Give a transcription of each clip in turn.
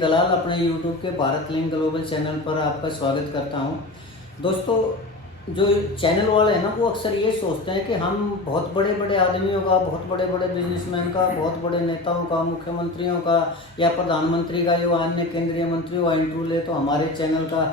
दलाल अपने यूट्यूब के Bharat link global channel पर आपका स्वागत करता हूं। दोस्तों, जो चैनल वाले हैं ना, वो अक्सर ये सोचते हैं कि हम बहुत बड़े बड़े आदमियों का, बहुत बड़े बड़े बिजनेसमैन का, बहुत बड़े नेताओं का, मुख्यमंत्रियों का या प्रधानमंत्री का या अन्य केंद्रीय मंत्रियों का इंटरव्यू ले तो हमारे चैनल का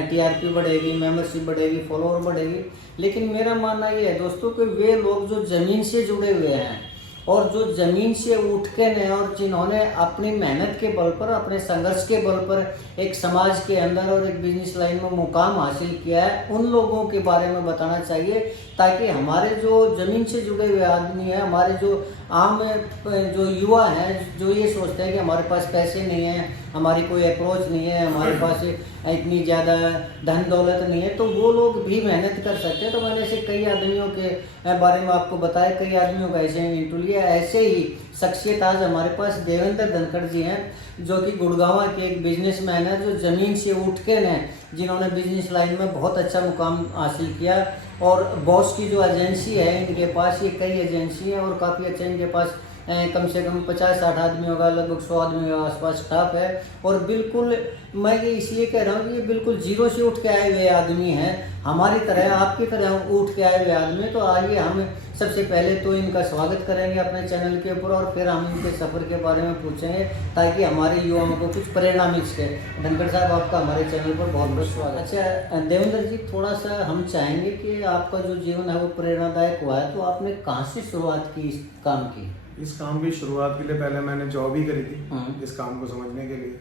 टीआरपी बढ़ेगी, मेंबरशिप बढ़ेगी, फॉलोअर बढ़ेगी। लेकिन मेरा मानना ये है दोस्तों कि वे लोग जो ज़मीन से जुड़े हुए हैं और जो ज़मीन से उठ के ने और जिन्होंने अपनी मेहनत के बल पर, अपने संघर्ष के बल पर एक समाज के अंदर और एक बिजनेस लाइन में मुकाम हासिल किया है, उन लोगों के बारे में बताना चाहिए, ताकि हमारे जो ज़मीन से जुड़े हुए आदमी हैं, हमारे जो आम जो युवा हैं, जो ये सोचते हैं कि हमारे पास पैसे नहीं हैं, हमारी कोई अप्रोच नहीं है, हमारे पास इतनी ज़्यादा धन दौलत नहीं है, तो वो लोग भी मेहनत कर सकते हैं। तो मैंने ऐसे कई आदमियों के बारे में आपको बताया, कई आदमियों का ऐसे इंटरव्यू लिया। ऐसे ही शख्सियत आज हमारे पास देवेंद्र धनखड़ जी हैं, जो कि गुड़गांव के एक बिजनेसमैन है, जो ज़मीन से उठ के ने जिन्होंने बिजनेस लाइन में बहुत अच्छा मुकाम हासिल किया। और बॉस की जो एजेंसी है इनके पास, ये कई एजेंसी हैं और काफ़ी अच्छा इनके पास कम से कम 50-60 आदमियों का, लगभग 100 आदमियों का आसपास स्टाफ है। और बिल्कुल मैं ये इसलिए कह रहा हूँ कि ये बिल्कुल जीरो से उठ के आए हुए आदमी हैं, हमारी तरह, आपकी तरह उठ के आए हुए आदमी। तो आइए हम सबसे पहले तो इनका स्वागत करेंगे अपने चैनल के ऊपर, और फिर हम इनके सफ़र के बारे में पूछेंगे ताकि हमारे युवाओं को कुछ प्रेरणा मिल सके। धनखड़ साहब, आपका हमारे चैनल पर बहुत बहुत स्वागत। अच्छा देवेंद्र जी, थोड़ा सा हम चाहेंगे कि आपका जो जीवन है वो प्रेरणादायक हुआ है, तो आपने कहाँ से शुरुआत की इस काम की? इस काम की शुरुआत के लिए पहले मैंने जॉब ही करी थी इस काम को समझने के लिए,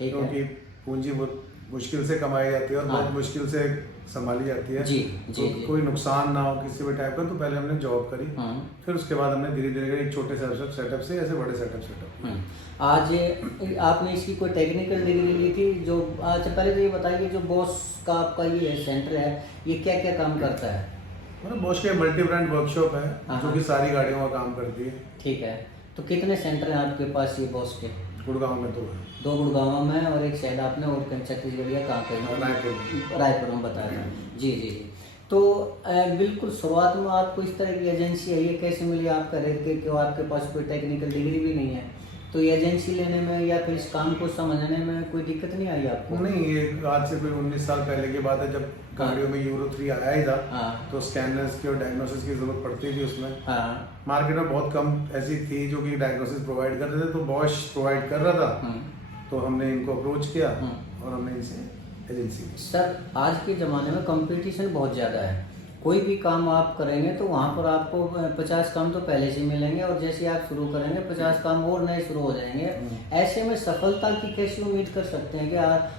क्योंकि पूंजी बहुत मुश्किल से कमाई जाती है और बहुत मुश्किल से संभाली जाती है। जी, तो कोई नुकसान ना हो किसी भी टाइप का, तो पहले हमने जॉब करी, फिर उसके बाद हमने धीरे धीरे एक छोटे सेटअप से ऐसे बड़े सेटअप। आज आपने इसकी कोई टेक्निकल डिग्री ली थी जो? अच्छा, पहले तो ये बताइए, जो बॉस का आपका ये सेंटर है, ये क्या क्या काम करता है? मतलब बॉस के मल्टी ब्रांड वर्कशॉप है जो कि सारी गाड़ियों का काम करती है। ठीक है, तो कितने सेंटर हैं आपके पास ये बॉस के? गुड़गांव में 2 है। 2 गुड़गांव में और एक शायद आपने और छत्तीसगढ़ या कहाँ पे? रायपुर में बताया था। जी जी जी। तो बिल्कुल शुरुआत में आपको इस तरह की एजेंसी है, ये कैसे मिली? आप कह रहे थे कि आपके पास कोई टेक्निकल डिग्री भी नहीं है, तो ये एजेंसी लेने में या फिर इस काम को समझने में कोई दिक्कत नहीं आई आपको? नहीं, ये आज से कोई 19 साल पहले की बात है, जब गाड़ियों में यूरो 3 आया ही था। तो स्कैनर्स की और डायग्नोसिस की जरूरत पड़ती थी उसमें। मार्केट में बहुत कम ऐसी थी जो कि डायग्नोसिस प्रोवाइड कर रहे थे, तो बॉश प्रोवाइड कर रहा था। तो हमने इनको अप्रोच किया और हमने इनसे एजेंसी। सर, आज के ज़माने में कंपटीशन बहुत ज़्यादा है, कोई भी काम आप करेंगे तो वहाँ पर आपको 50 काम तो पहले से मिलेंगे, और जैसे आप शुरू करेंगे 50 काम और नए शुरू हो जाएंगे। ऐसे में सफलता की कैसे उम्मीद कर सकते हैं कि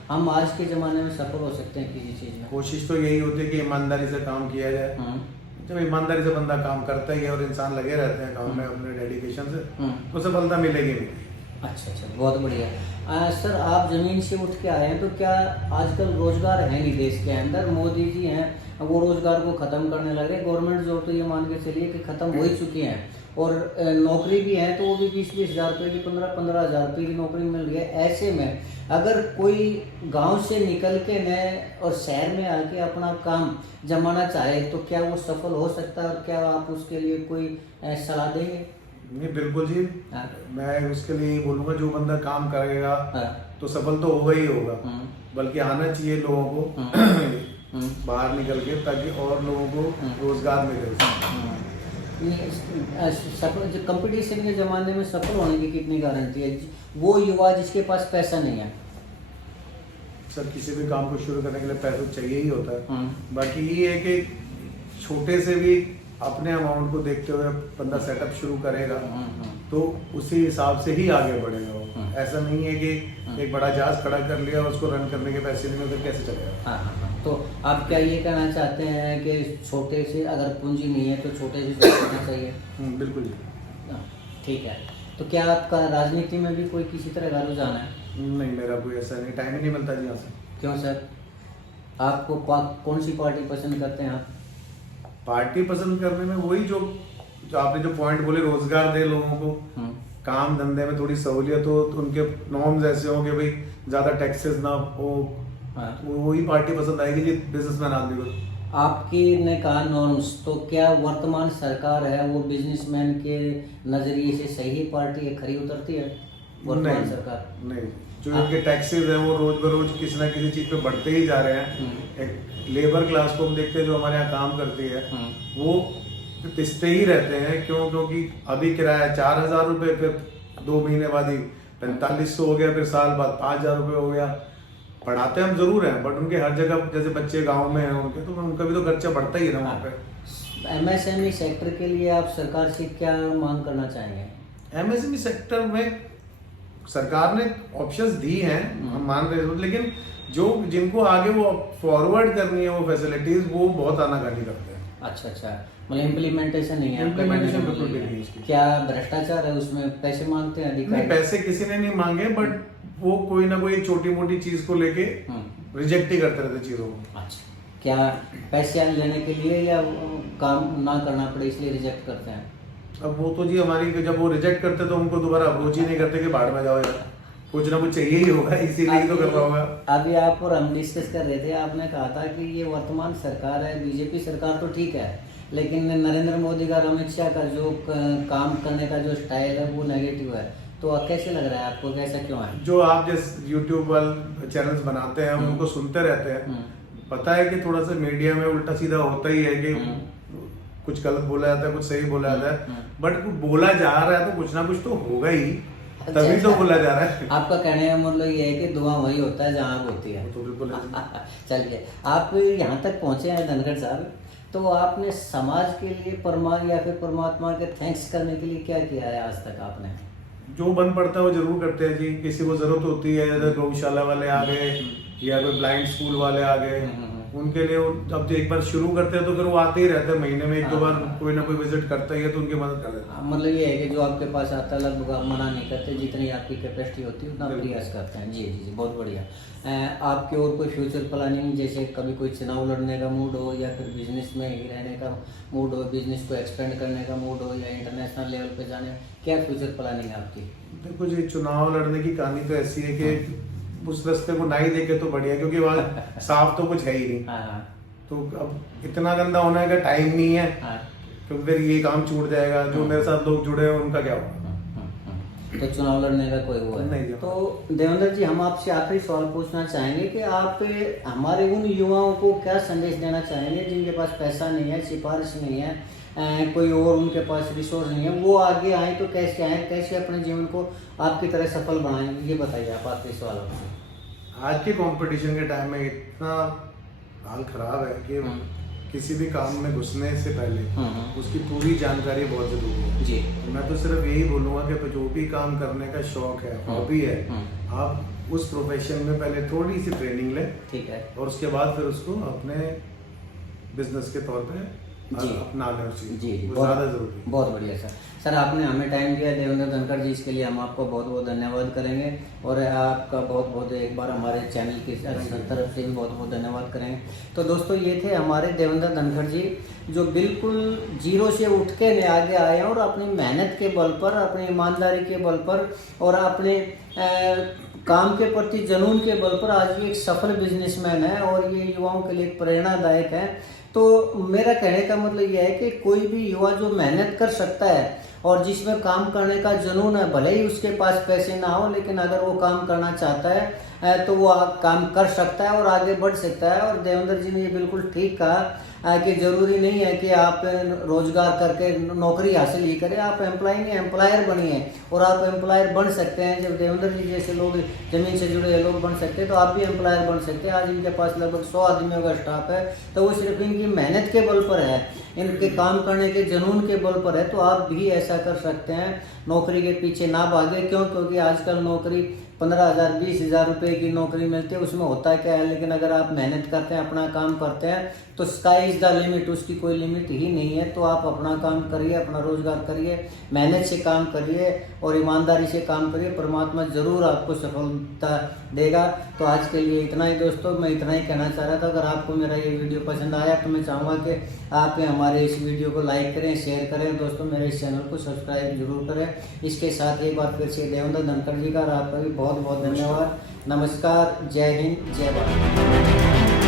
हम आज के ज़माने में सफल हो सकते हैं किसी चीज़ में? कोशिश तो यही होती है कि ईमानदारी से काम किया जाए। जब ईमानदारी से बंदा काम करता ही है और इंसान लगे रहते हैं काम में अपने डेडिकेशन से, तो सफलता मिलेगी। अच्छा, बहुत बढ़िया। सर, आप ज़मीन से उठ के आए हैं, तो क्या आजकल रोजगार है नहीं देश के अंदर? मोदी जी हैं, वो रोजगार को ख़त्म करने लगे। गवर्नमेंट जॉब तो ये मान के चलिए कि ख़त्म हो ही चुकी हैं, और नौकरी भी है तो वो भी 20-20 हज़ार रुपये की, 15-15 हज़ार रुपये की नौकरी मिल रही है। ऐसे में अगर कोई गांव से निकल के नए और शहर में आके अपना काम जमाना चाहे तो क्या वो सफल हो सकता है, और क्या आप उसके लिए कोई सलाह देंगे? नहीं, बिल्कुल जी। मैं उसके लिए बोलूँगा, जो बंदा काम करेगा तो सफल तो होगा ही होगा, बल्कि आना चाहिए लोगों को बाहर निकल के, ताकि और लोगों को रोजगार मिले। जो कंपटीशन के ज़माने में सफल होने की कितनी गारंटी है? वो युवा जिसके पास पैसा नहीं है। सर, किसी भी काम को शुरू करने के लिए पैसा चाहिए ही होता है। बाकी ये है कि छोटे से भी अपने अमाउंट को देखते हुए बंदा सेटअप शुरू करेगा तो उसी हिसाब से ही आगे बढ़ेगा वो। ऐसा नहीं है कि एक बड़ा जहाज खड़ा कर लिया, उसको रन करने के पैसे नहीं मिलते, कैसे चलेगा? तो आप क्या ये कहना चाहते हैं कि छोटे से, अगर पूंजी नहीं है तो छोटे से शुरू करना चाहिए? बिल्कुल जी। ठीक है। तो क्या आपका राजनीति में भी कोई किसी तरह का रुझान है? नहीं, मेरा कोई ऐसा नहीं, टाइम ही नहीं मिलता जी यहाँ से। क्यों सर? आपको कौन सी पार्टी पसंद करते हैं आप? पार्टी पसंद करने में वही जो आपने जो पॉइंट बोले, रोजगार दे लोगों को, काम धंधे में थोड़ी सहूलियत हो, तो उनके नॉर्म्स ऐसे हो कि भाई ज्यादा टैक्सेस ना हो, वही पार्टी पसंद आएगी जी बिजनेसमैन आदमी को। आपकी ने कहा नॉर्म्स, तो क्या वर्तमान सरकार है वो बिजनेसमैन के नजरिए से सही पार्टी है, खरी उतरती है वर्तमान सरकार? नहीं, जो इनके टैक्सेस हैं वो रोज बरोज किसी ना किसी चीज पे बढ़ते ही जा रहे हैं। एक लेबर क्लास को हम देखते हैं जो हमारे यहाँ काम करती है वो पिसते ही रहते हैं। क्यों? क्योंकि अभी किराया 4,000 रुपये, फिर 2 महीने बाद ही 4500 हो गया, फिर साल बाद 5,000 रुपये हो गया। पढ़ाते हम जरूर हैं बट उनके हर जगह जैसे बच्चे गांव में हैं उनके, तो उनका भी तो खर्चा बढ़ता ही है ना वहाँ पे। एमएसएमई सेक्टर के लिए आप सरकार से क्या मांग करना चाहेंगे? एमएसएमई सेक्टर में सरकार ने ऑप्शंस दी हैं, हम मान रहे हैं, लेकिन जो जिनको आगे वो फॉरवर्ड करनी है वो फैसिलिटीज, वो बहुत आनाकानी करते हैं। अच्छा, मतलब इम्प्लीमेंटेशन नहीं है। इम्प्लीमेंटेशन बिल्कुल भी नहीं है इसकी। क्या भ्रष्टाचार है उसमें? पैसे मांगते हैं अधिकारी? नहीं, पैसे किसी ने नहीं मांगे, बट वो कोई ना कोई छोटी मोटी चीज को लेके रिजेक्ट ही करते रहते चीजों को। अच्छा, क्या पैसे लेने के लिए या काम ना करना पड़े इसलिए रिजेक्ट करते हैं? अब वो तो जी हमारी, जब वो रिजेक्ट करते तो उनको दोबारा अप्रोच ही नहीं करते कि बाहर में जाओ यार, कुछ ना कुछ चाहिए ही होगा, इसीलिए ही तो कर रहा होगा। अभी आप और हम डिस्कस कर रहे थे, आपने कहा था कि ये वर्तमान सरकार है, बीजेपी सरकार तो ठीक है, लेकिन नरेंद्र मोदी का, अमित शाह का जो काम करने का जो स्टाइल है वो नेगेटिव है। तो कैसे लग रहा है आपको, कैसा क्यों है? जो आप जैसे यूट्यूब वाले चैनल्स बनाते हैं हम उनको सुनते रहते हैं, पता है कि थोड़ा सा मीडिया में उल्टा सीधा होता ही है कि कुछ गलत बोला जाता है, कुछ सही बोला जाता है, बट बोला जा रहा है तो कुछ ना कुछ तो होगा ही, तभी तो बोला जा रहा है। आपका कहने का मतलब ये है कि धुआं वही होता है जहाँ होती है। तो बिल्कुल चलिए, आप यहाँ तक पहुँचे हैं धनखड़ साहब, तो आपने समाज के लिए या फिर परमात्मा के थैंक्स करने के लिए क्या किया है आज तक आपने? जो बन पड़ता है वो जरूर करते हैं जी। किसी को जरूरत होती है, जैसे गौशाला वाले आ गए या कोई ब्लाइंड स्कूल वाले आ गए, उनके लिए अब एक बार शुरू करते हैं तो फिर वो आते ही रहते हैं, महीने में 1-2 बार कोई ना कोई विजिट करता ही है, तो उनकी मदद कर देते हैं। मतलब ये है कि जो आपके पास आता है लगभग आप मना नहीं करते, जितनी आपकी कैपेसिटी होती है उतना प्रयास करते हैं। जी, बहुत बढ़िया। आपके और कोई फ्यूचर प्लानिंग, जैसे कभी कोई चुनाव लड़ने का मूड हो या फिर बिजनेस में ही रहने का मूड हो, बिजनेस को एक्सपेंड करने का मूड हो या इंटरनेशनल लेवल पे जाने, क्या फ्यूचर प्लानिंग है आपकी? देखो जी, चुनाव लड़ने की कहानी तो ऐसी है कि उस रास्ते को ना ही देखे तो बढ़िया, क्योंकि वहाँ साफ तो कुछ है ही नहीं। तो अब इतना गंदा होने का टाइम नहीं है, क्योंकि फिर ये काम छूट जाएगा। जो मेरे साथ लोग जुड़े हैं उनका क्या होगा? तो चुनाव लड़ने का कोई हुआ नहीं। तो देवेंद्र जी, हम आपसे आखिरी सवाल पूछना चाहेंगे कि आप हमारे उन युवाओं को क्या संदेश देना चाहेंगे जिनके पास पैसा नहीं है, सिफारिश नहीं है, कोई और उनके पास रिसोर्स नहीं है, वो आगे आए तो कैसे आए, कैसे अपने जीवन को आपकी तरह सफल बनाएंगे, ये बताइए आप आखिरी सवाल आपसे। आज के कंपटीशन के टाइम में इतना हाल खराब है कि किसी भी काम में घुसने से पहले उसकी पूरी जानकारी बहुत जरूरी है जी। तो मैं तो सिर्फ यही बोलूँगा कि जो भी काम करने का शौक है, हॉबी है, आप उस प्रोफेशन में पहले थोड़ी सी ट्रेनिंग लें, ठीक है, और उसके बाद फिर उसको अपने बिजनेस के तौर पे अपना लें उस चीज़। जी, ज़्यादा जरूरी है। बहुत बढ़िया सर आपने हमें टाइम दिया देवेंद्र धनखड़ जी, इसके लिए हम आपको बहुत बहुत धन्यवाद करेंगे, और आपका बहुत बहुत एक बार हमारे चैनल की तरफ से भी बहुत बहुत धन्यवाद करेंगे। तो दोस्तों, ये थे हमारे देवेंद्र धनखड़ जी, जो बिल्कुल जीरो से उठ के आगे आए हैं और अपनी मेहनत के बल पर, अपनी ईमानदारी के बल पर और अपने काम के प्रति जुनून के बल पर आज ये एक सफल बिजनेसमैन है और ये युवाओं के लिए एक प्रेरणादायक है। तो मेरा कहने का मतलब यह है कि कोई भी युवा जो मेहनत कर सकता है और जिसमें काम करने का जुनून है, भले ही उसके पास पैसे ना हो, लेकिन अगर वो काम करना चाहता है तो वो काम कर सकता है और आगे बढ़ सकता है। और देवेंद्र जी ने ये बिल्कुल ठीक कहा कि ज़रूरी नहीं है कि आप रोजगार करके नौकरी हासिल ही करें, आप एम्प्लॉय नहीं एम्प्लॉयर बनिए और आप एम्प्लॉयर बन सकते हैं। जब देवेंद्र जी जैसे लोग ज़मीन से जुड़े लोग बन सकते हैं तो आप भी एम्प्लॉयर बन सकते हैं। आज इनके पास लगभग 100 आदमियों का स्टाफ है, तो वो सिर्फ इनकी मेहनत के बल पर है, इनके काम करने के जुनून के बल पर है। तो आप भी ऐसा कर सकते हैं, नौकरी के पीछे ना भागे। क्यों? क्योंकि आजकल नौकरी 15,000 20,000 रुपये की नौकरी मिलती है, उसमें होता क्या है, लेकिन अगर आप मेहनत करते हैं, अपना काम करते हैं तो स्काई इज़ द लिमिट, उसकी कोई लिमिट ही नहीं है। तो आप अपना काम करिए, अपना रोजगार करिए, मेहनत से काम करिए और ईमानदारी से काम करिए, परमात्मा ज़रूर आपको सफलता देगा। तो आज के लिए इतना ही दोस्तों, मैं इतना ही कहना चाह रहा था। अगर आपको मेरा ये वीडियो पसंद आया तो मैं चाहूँगा कि आप हमारे इस वीडियो को लाइक करें, शेयर करें, दोस्तों मेरे इस चैनल को सब्सक्राइब जरूर करें। इसके साथ एक बार फिर से देवेंद्र धनखड़ जी का आपका भी बहुत बहुत धन्यवाद। नमस्कार, जय हिंद, जय भारत।